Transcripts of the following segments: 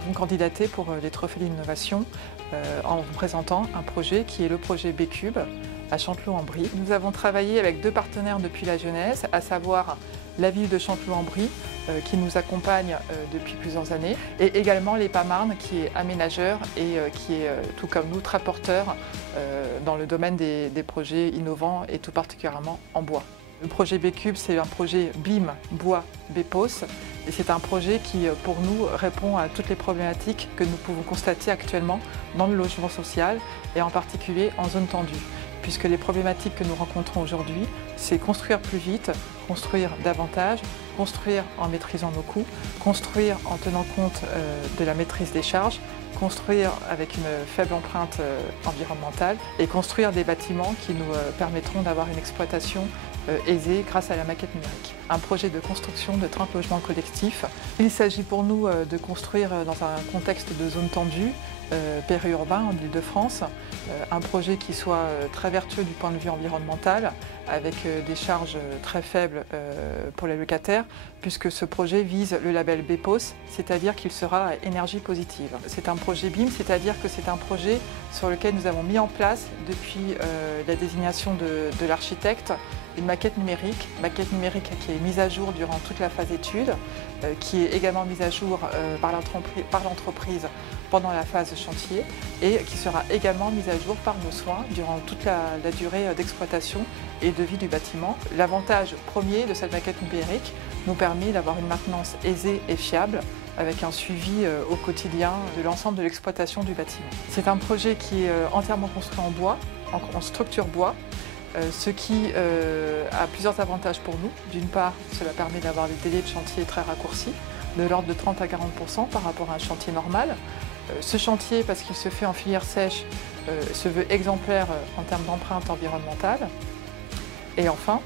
avons candidaté pour les trophées d'innovation en vous présentant un projet qui est le projet B-Cube à Chanteloup-en-Brie. Nous avons travaillé avec deux partenaires depuis la jeunesse, à savoir la ville de Chanteloup-en-Brie qui nous accompagne depuis plusieurs années et également l'EPA-Marne qui est aménageur et qui est tout comme nous très porteur dans le domaine des projets innovants et tout particulièrement en bois. Le projet B-Cube, c'est un projet BIM, bois, BPOS et c'est un projet qui, pour nous, répond à toutes les problématiques que nous pouvons constater actuellement dans le logement social et en particulier en zone tendue. Puisque les problématiques que nous rencontrons aujourd'hui, c'est construire plus vite, construire davantage, construire en maîtrisant nos coûts, construire en tenant compte de la maîtrise des charges, construire avec une faible empreinte environnementale et construire des bâtiments qui nous permettront d'avoir une exploitation aisée grâce à la maquette numérique. Un projet de construction de 30 logements collectifs. Il s'agit pour nous de construire dans un contexte de zone tendue, périurbain en Île-de-France, un projet qui soit très vertueux du point de vue environnemental, avec des charges très faibles pour les locataires, puisque ce projet vise le label BPOS, c'est-à-dire qu'il sera à énergie positive. C'est un projet BIM, c'est-à-dire que c'est un projet sur lequel nous avons mis en place, depuis la désignation de l'architecte, une maquette numérique qui est mise à jour durant toute la phase étude, qui est également mise à jour par l'entreprise pendant la phase chantier et qui sera également mise à jour par nos soins durant toute la durée d'exploitation et de vie du bâtiment. L'avantage premier de cette maquette numérique nous permet d'avoir une maintenance aisée et fiable avec un suivi au quotidien de l'ensemble de l'exploitation du bâtiment. C'est un projet qui est entièrement construit en bois, en structure bois, ce qui a plusieurs avantages pour nous. D'une part, cela permet d'avoir des délais de chantier très raccourcis, de l'ordre de 30 à 40% par rapport à un chantier normal. Ce chantier, parce qu'il se fait en filière sèche, se veut exemplaire en termes d'empreinte environnementale. Et enfin,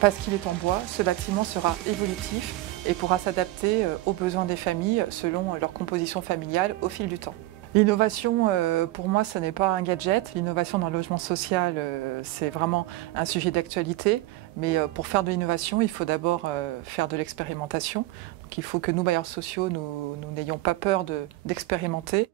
parce qu'il est en bois, ce bâtiment sera évolutif et pourra s'adapter aux besoins des familles selon leur composition familiale au fil du temps. L'innovation, pour moi, ce n'est pas un gadget. L'innovation dans le logement social, c'est vraiment un sujet d'actualité. Mais pour faire de l'innovation, il faut d'abord faire de l'expérimentation. Donc il faut que nous, bailleurs sociaux, nous n'ayons pas peur d'expérimenter.